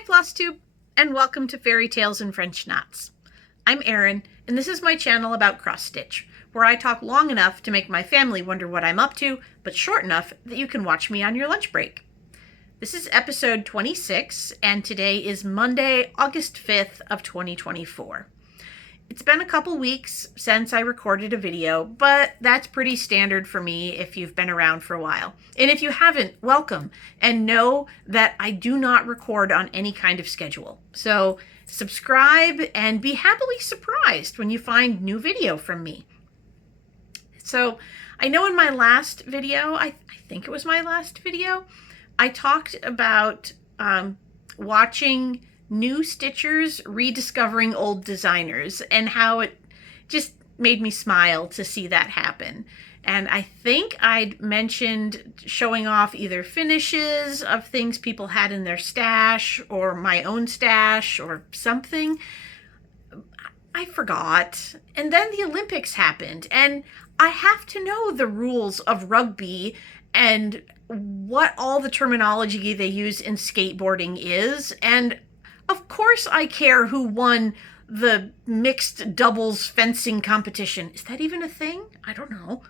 Hi FlossTube, and welcome to Fairy Tales and French Knots. I'm Erin, and this is my channel about cross-stitch, where I talk long enough to make my family wonder what I'm up to, but short enough that you can watch me on your lunch break. This is episode 26, and today is Monday, August 5th of 2024. It's been a couple weeks since I recorded a video, but that's pretty standard for me if you've been around for a while. And if you haven't, welcome, and know that I do not record on any kind of schedule. So subscribe and be happily surprised when you find new video from me. So I know in my last video, I think it was my last video, I talked about watching new stitchers rediscovering old designers and how it just made me smile to see that happen. And I think I'd mentioned showing off either finishes of things people had in their stash or my own stash or something. I forgot. And then the Olympics happened, and I have to know the rules of rugby and what all the terminology they use in skateboarding is. And of course I care who won the mixed doubles fencing competition. Is that even a thing? I don't know.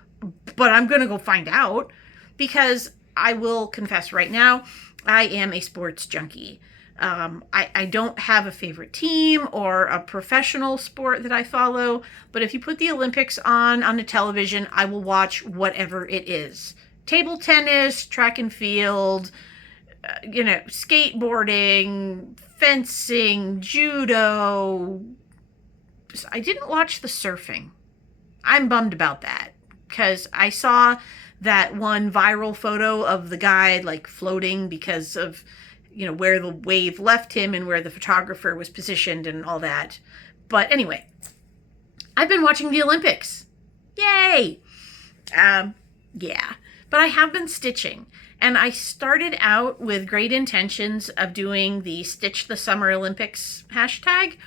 But I'm going to go find out, because I will confess right now, I am a sports junkie. I don't have a favorite team or a professional sport that I follow, but if you put the Olympics on the television, I will watch whatever it is. Table tennis, track and field, skateboarding, fencing, judo. I didn't watch the surfing. I'm bummed about that, because I saw that one viral photo of the guy like floating because of, where the wave left him and where the photographer was positioned and all that. But anyway, I've been watching the Olympics. Yay! Yeah. But I have been stitching. And I started out with great intentions of doing the Stitch the Summer Olympics hashtag.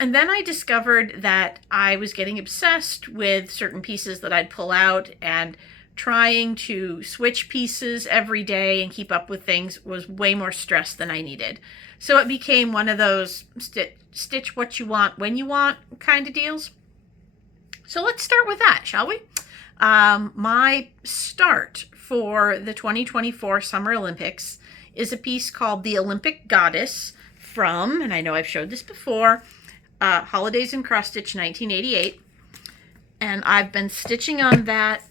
And then I discovered that I was getting obsessed with certain pieces that I'd pull out, and trying to switch pieces every day and keep up with things was way more stress than I needed. So it became one of those stitch what you want when you want kind of deals. So let's start with that, shall we? My start for the 2024 Summer Olympics is a piece called The Olympic Goddess from, and I know I've showed this before, Holidays in Cross Stitch 1988. And I've been stitching on that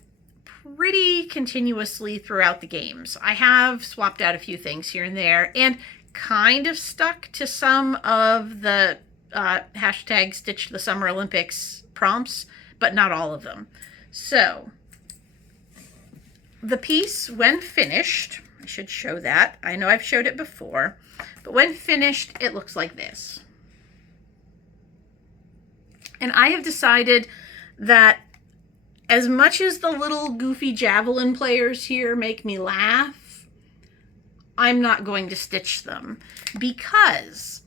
pretty continuously throughout the games. I have swapped out a few things here and there and kind of stuck to some of the hashtag Stitch the Summer Olympics prompts, but not all of them. So the piece, when finished, I should show that. I know I've showed it before, but when finished, it looks like this. And I have decided that as much as the little goofy javelin players here make me laugh, I'm not going to stitch them, because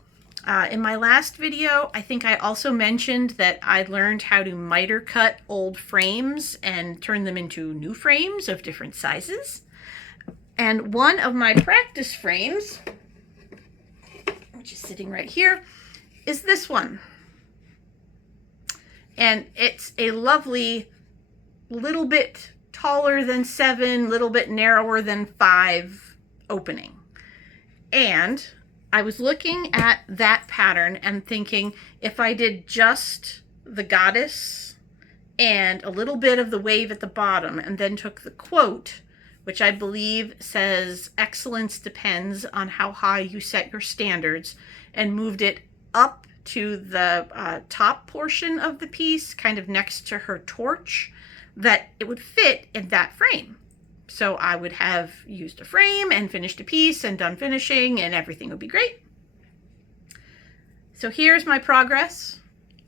in my last video, I think I also mentioned that I learned how to miter cut old frames and turn them into new frames of different sizes. And one of my practice frames, which is sitting right here, is this one. And it's a lovely little bit taller than 7, little bit narrower than 5 opening. And I was looking at that pattern and thinking, if I did just the goddess and a little bit of the wave at the bottom, and then took the quote, which I believe says excellence depends on how high you set your standards, and moved it up to the top portion of the piece, kind of next to her torch, that it would fit in that frame. So I would have used a frame and finished a piece and done finishing, and everything would be great. So here's my progress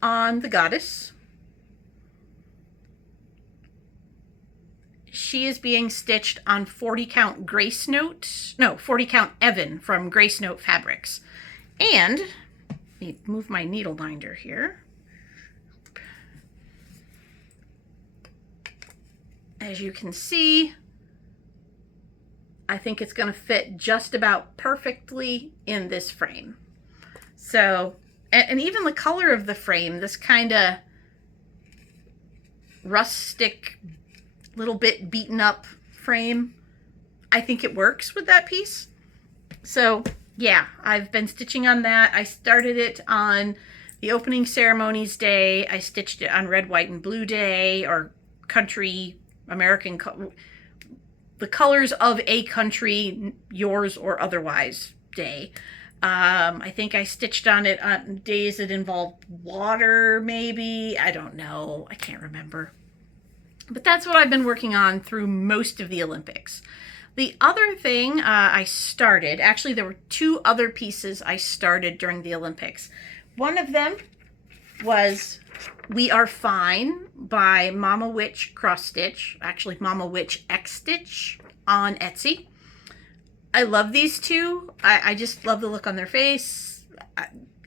on the goddess. She is being stitched on 40 count Grace Note, no, 40 count Evan from Grace Note Fabrics. And let me move my needle binder here. As you can see, I think it's going to fit just about perfectly in this frame. So, and even the color of the frame, this kind of rustic, little bit beaten up frame, I think it works with that piece. So yeah, I've been stitching on that. I started it on the opening ceremonies day. I stitched it on red, white, and blue day, or country, American, the colors of a country, yours or otherwise day. I think I stitched on it on days that involved water, maybe. I don't know. I can't remember. But that's what I've been working on through most of the Olympics. The other thing I started, actually there were two other pieces I started during the Olympics. One of them was We Are Fine by Mama Witch Cross Stitch, actually Mama Witch X Stitch on Etsy. I love these two. I just love the look on their face.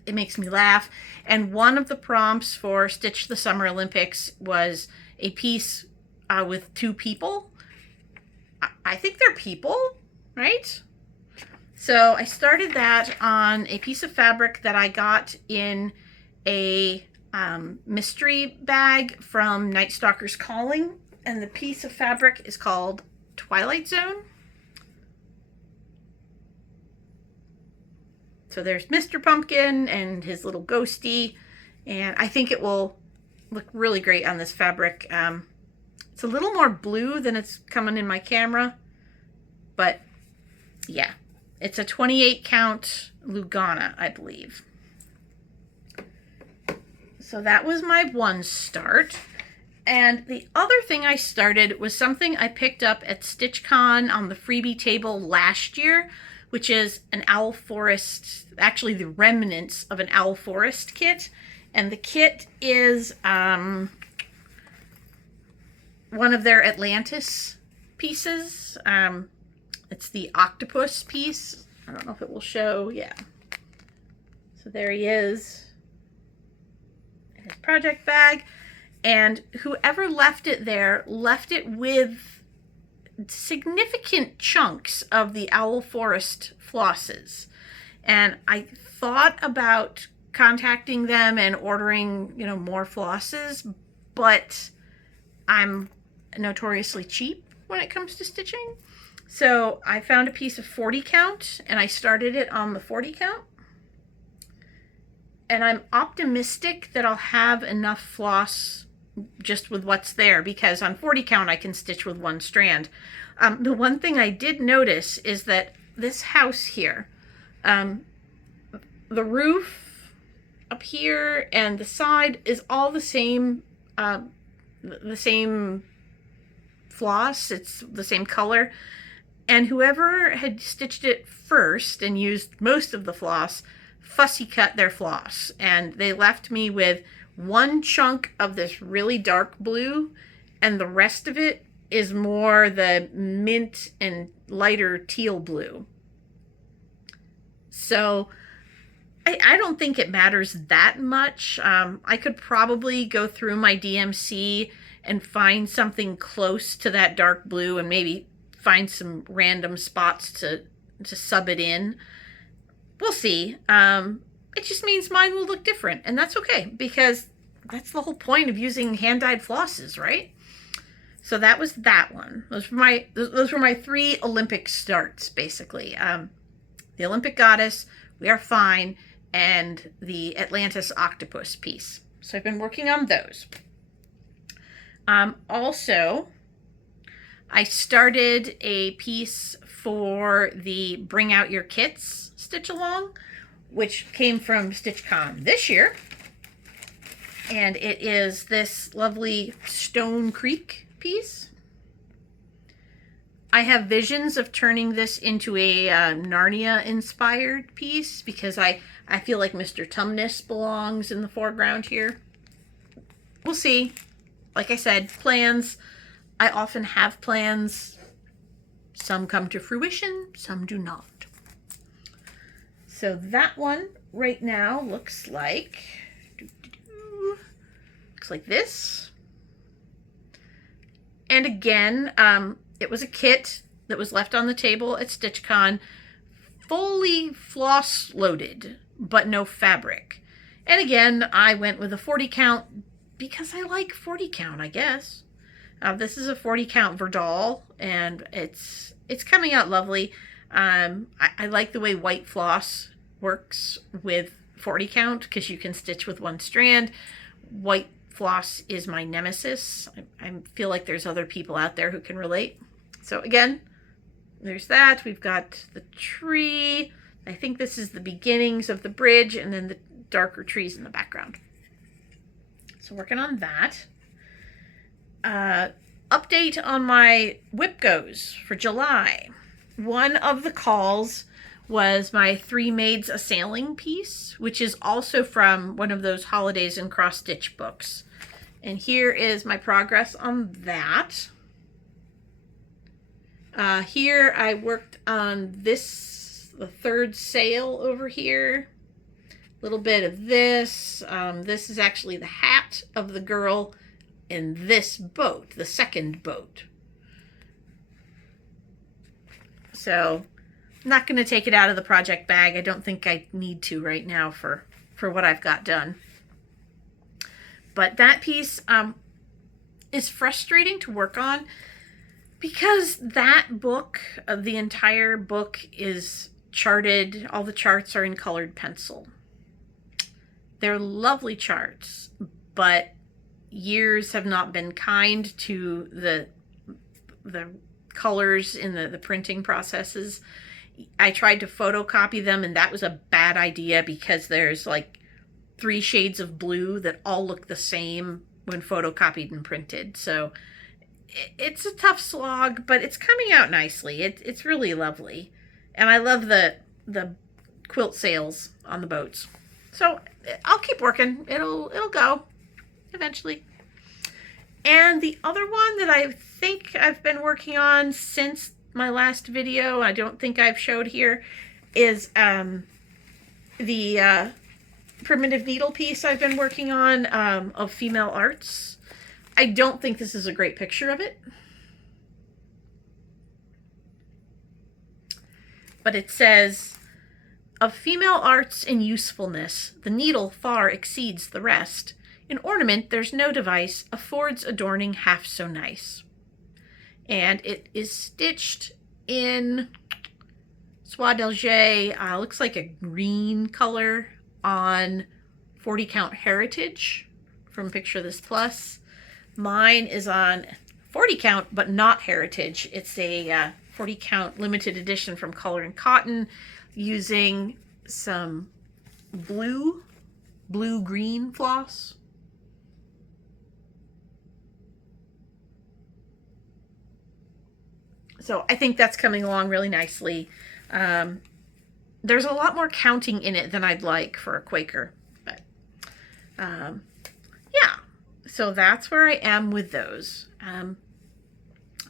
It makes me laugh. And one of the prompts for Stitch the Summer Olympics was a piece with two people. I think they're people, right? So I started that on a piece of fabric that I got in a mystery bag from Night Stalker's Calling. And the piece of fabric is called Twilight Zone. So there's Mr. Pumpkin and his little ghosty, and I think it will look really great on this fabric. It's a little more blue than it's coming in my camera, but yeah, it's a 28 count Lugana, I believe. So that was my one start. And the other thing I started was something I picked up at StitchCon on the freebie table last year, which is an Owl Forest, actually the remnants of an Owl Forest kit. And the kit is one of their Atlantis pieces. It's the octopus piece. I don't know if it will show. Yeah. So there he is in his project bag. And whoever left it there left it with significant chunks of the Owl Forest flosses. And I thought about contacting them and ordering, more flosses, but I'm notoriously cheap when it comes to stitching. So I found a piece of 40 count and I started it on the 40 count. And I'm optimistic that I'll have enough floss just with what's there, because on 40 count I can stitch with one strand. The one thing I did notice is that this house here, the roof up here and the side is all the same floss. It's the same color. And whoever had stitched it first and used most of the floss fussy cut their floss, and they left me with one chunk of this really dark blue, and the rest of it is more the mint and lighter teal blue. So I don't think it matters that much. I could probably go through my DMC and find something close to that dark blue and maybe find some random spots to sub it in. We'll see. It just means mine will look different, and that's okay, because that's the whole point of using hand-dyed flosses, right? So that was that one. Those were my 3 Olympic starts, basically. The Olympic Goddess, We Are Fine, and the Atlantis Octopus piece. So I've been working on those. Also, I started a piece for the Bring Out Your Kits stitch along, which came from StitchCon this year. And it is this lovely Stone Creek piece. I have visions of turning this into a Narnia-inspired piece, because I feel like Mr. Tumnus belongs in the foreground here. We'll see. Like I said, plans. I often have plans. Some come to fruition, some do not. So that one right now looks like this. And again, it was a kit. that was left on the table at StitchCon, fully floss loaded, but no fabric. And again, I went with a 40 count because I like 40 count, I guess. This is a 40 count Verdal, and it's coming out lovely. I like the way white floss works with 40 count because you can stitch with one strand. White floss is my nemesis. I feel like there's other people out there who can relate. So again, there's that. We've got the tree. I think this is the beginnings of the bridge, and then the darker trees in the background. So working on that. Update on my whip goes for July. One of the calls was my Three Maids a Sailing piece, which is also from one of those Holidays and Cross Stitch books. And here is my progress on that. Here I worked on this, the third sail over here. A little bit of this. This is actually the hat of the girl in this boat, the second boat. So I'm not going to take it out of the project bag. I don't think I need to right now for what I've got done. But that piece is frustrating to work on because that book, the entire book is charted. All the charts are in colored pencil. They're lovely charts, but years have not been kind to the colors in the printing processes. I tried to photocopy them, and that was a bad idea because there's like 3 shades of blue that all look the same when photocopied and printed. So it's a tough slog, but it's coming out nicely. It's really lovely. And I love the quilt sails on the boats. So I'll keep working. It'll go eventually. And the other one that I think I've been working on since my last video, I don't think I've showed here, is the primitive needle piece I've been working on of female arts. I don't think this is a great picture of it, but it says, of female arts in usefulness, the needle far exceeds the rest. In ornament, there's no device affords adorning half so nice. And it is stitched in Soie d'Alger, looks like a green color on 40 count Heritage from Picture This Plus. Mine is on 40 count, but not Heritage. It's a 40 count limited edition from Color and Cotton using some blue-green floss. So I think that's coming along really nicely. There's a lot more counting in it than I'd like for a Quaker, but yeah. So that's where I am with those.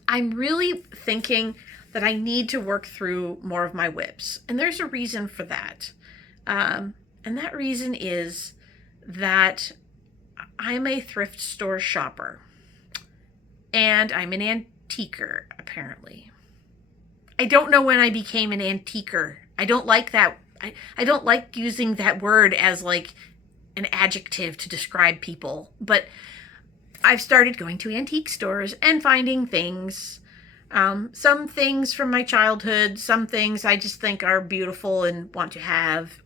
I'm really thinking that I need to work through more of my whips, and there's a reason for that. And that reason is that I'm a thrift store shopper, and I'm an antiquer, apparently. I don't know when I became an antiquer. I don't like that. I don't like using that word as like an adjective to describe people, but I've started going to antique stores and finding things. Some things from my childhood, some things I just think are beautiful and want to have.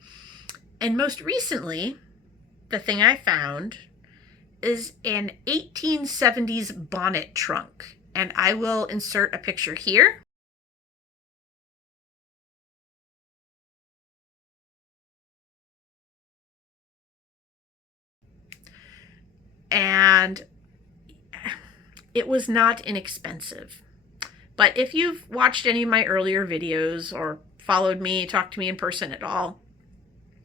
And most recently, the thing I found is an 1870s bonnet trunk. And I will insert a picture here. And it was not inexpensive. But if you've watched any of my earlier videos or followed me, talked to me in person at all,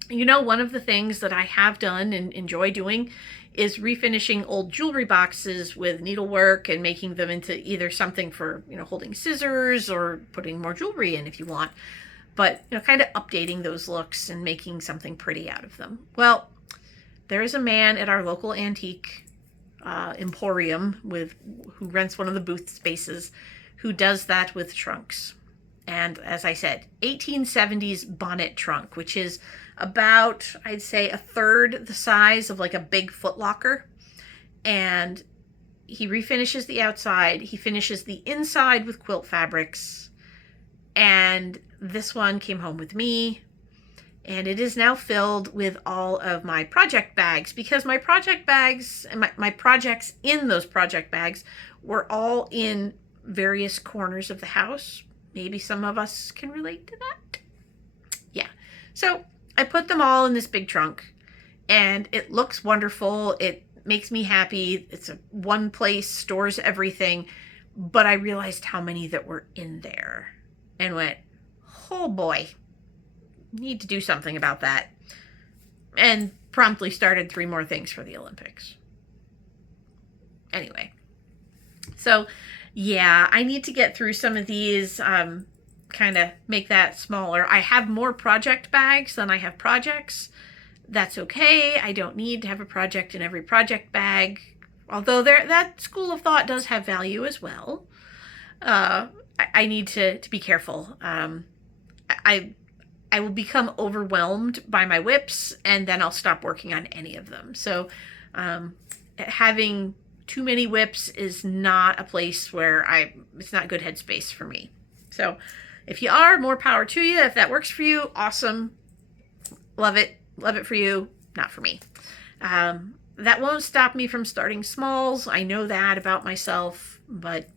you know one of the things that I have done and enjoy doing is refinishing old jewelry boxes with needlework and making them into either something for, holding scissors or putting more jewelry in if you want. But, kind of updating those looks and making something pretty out of them. Well, there is a man at our local antique emporium who rents one of the booth spaces who does that with trunks. And as I said, 1870s bonnet trunk, which is about, I'd say, a third the size of like a big Foot Locker. And he refinishes the outside. He finishes the inside with quilt fabrics. And this one came home with me. And it is now filled with all of my project bags, because my project bags and my projects in those project bags were all in various corners of the house. Maybe some of us can relate to that. Yeah. So I put them all in this big trunk, and it looks wonderful. It makes me happy. It's a one place, stores everything. But I realized how many that were in there and went, oh boy, need to do something about that. And promptly started 3 more things for the Olympics. Anyway, so yeah, I need to get through some of these, kind of make that smaller. I have more project bags than I have projects. That's okay. I don't need to have a project in every project bag, although that school of thought does have value as well. I need to be careful. I will become overwhelmed by my whips, and then I'll stop working on any of them. So having too many whips is not a place where it's not good headspace for me. So if you are, more power to you. If that works for you, awesome. Love it. Love it for you. Not for me. That won't stop me from starting smalls. I know that about myself, but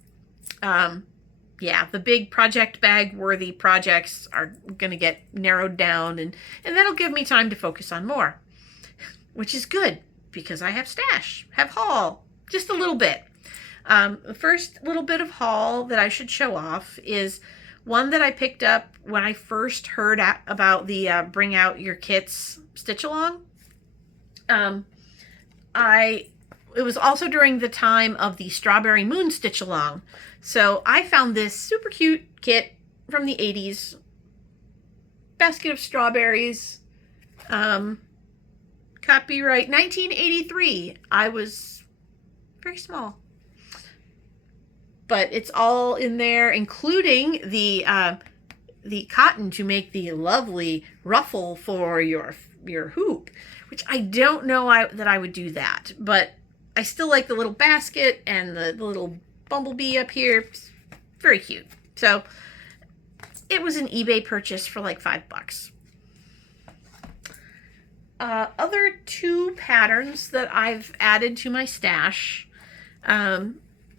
yeah, the big project bag worthy projects are going to get narrowed down, and that'll give me time to focus on more, which is good because I have stash, have haul, just a little bit. The first little bit of haul that I should show off is one that I picked up when I first heard about the Bring Out Your Kits stitch along. It was also during the time of the Strawberry Moon stitch along. So I found this super cute kit from the 80s. Basket of strawberries. Copyright 1983. I was very small. But it's all in there, including the cotton to make the lovely ruffle for your hoop, which I don't know that I would do that, but I still like the little basket and the little bumblebee up here. It's very cute. So it was an eBay purchase for like $5. Other 2 patterns that I've added to my stash.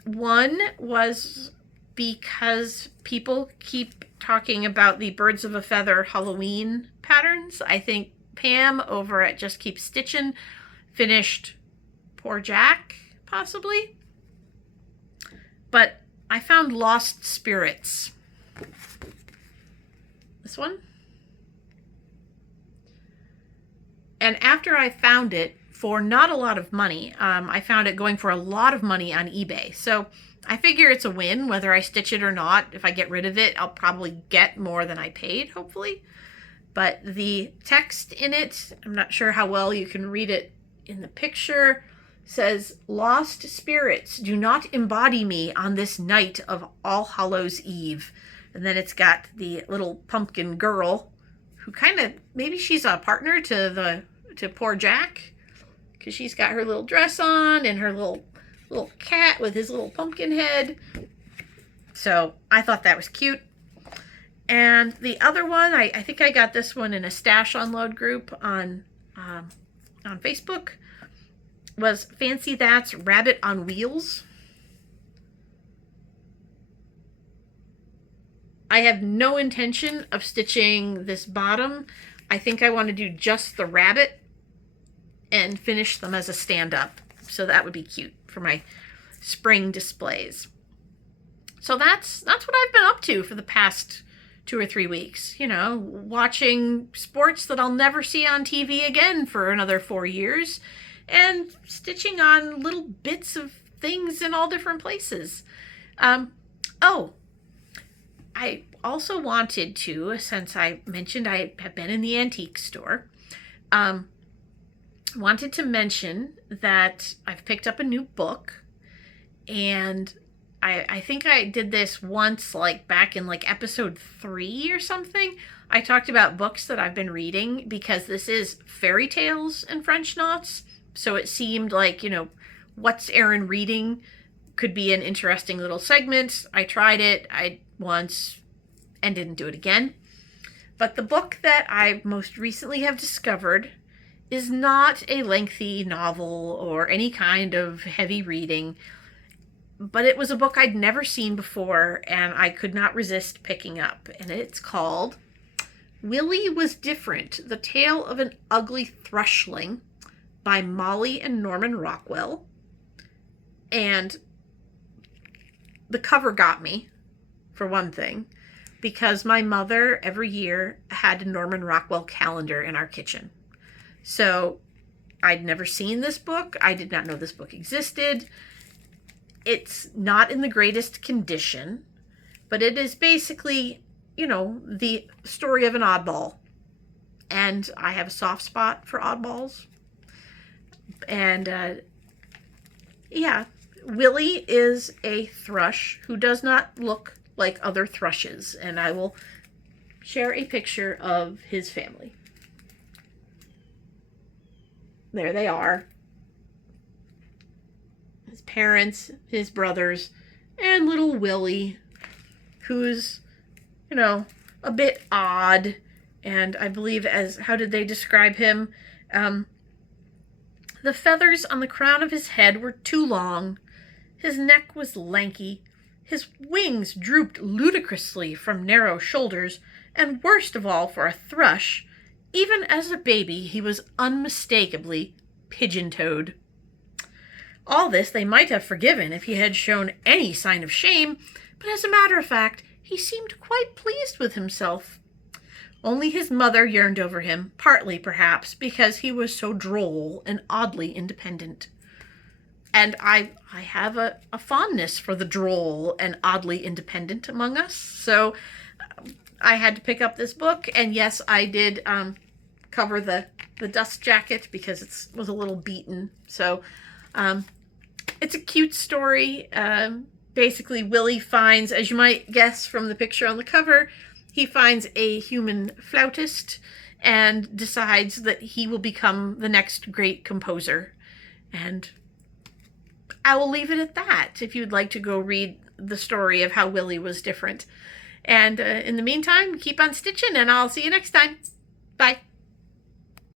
One was because people keep talking about the Birds of a Feather Halloween patterns. I think Pam over at Just Keep Stitchin' finished Poor Jack, possibly. But I found Lost Spirits. This one. And after I found it for not a lot of money, I found it going for a lot of money on eBay. So I figure it's a win, whether I stitch it or not. If I get rid of it, I'll probably get more than I paid, hopefully. But the text in it, I'm not sure how well you can read it in the picture, says, "Lost spirits, do not embody me on this night of All Hallows Eve." And then it's got the little pumpkin girl who kind of, maybe she's a partner to Poor Jack, because she's got her little dress on and her little cat with his little pumpkin head. So I thought that was cute. And the other one, I think I got this one in a stash unload group on Facebook, was Fancy That's Rabbit on Wheels. I have no intention of stitching this bottom. I think I want to do just the rabbit and finish them as a stand-up. So that would be cute for my spring displays. So that's what I've been up to for the past 2 or 3 weeks. You know, watching sports that I'll never see on TV again for another 4 years, and stitching on little bits of things in all different places. I also wanted to, since I mentioned I have been in the antique store, wanted to mention that I've picked up a new book, and I think I did this once, like back in like episode 3 or something. I talked about books that I've been reading because this is fairy tales and French knots. So it seemed like, what's Erin reading could be an interesting little segment. I tried it once and didn't do it again. But the book that I most recently have discovered is not a lengthy novel or any kind of heavy reading, but it was a book I'd never seen before and I could not resist picking up. And it's called Willie Was Different, The Tale of an Ugly Thrushling by Molly and Norman Rockwell. And the cover got me, for one thing, because my mother every year had a Norman Rockwell calendar in our kitchen. So I'd never seen this book. I did not know this book existed. It's not in the greatest condition, but it is basically, the story of an oddball. And I have a soft spot for oddballs. And Willie is a thrush who does not look like other thrushes. And I will share a picture of his family. There they are. His parents, his brothers, and little Willie, who's, a bit odd. And I believe how did they describe him? The feathers on the crown of his head were too long. His neck was lanky. His wings drooped ludicrously from narrow shoulders. And worst of all, for a thrush, even as a baby, he was unmistakably pigeon-toed. All this they might have forgiven if he had shown any sign of shame, but as a matter of fact, he seemed quite pleased with himself. Only his mother yearned over him, partly, perhaps, because he was so droll and oddly independent. And I have a fondness for the droll and oddly independent among us, so I had to pick up this book, and yes, I did cover the dust jacket because it was a little beaten. So it's a cute story. Basically, Willie finds, as you might guess from the picture on the cover, he finds a human flautist and decides that he will become the next great composer. And I will leave it at that if you'd like to go read the story of how Willie was different. And in the meantime, keep on stitching, and I'll see you next time. Bye.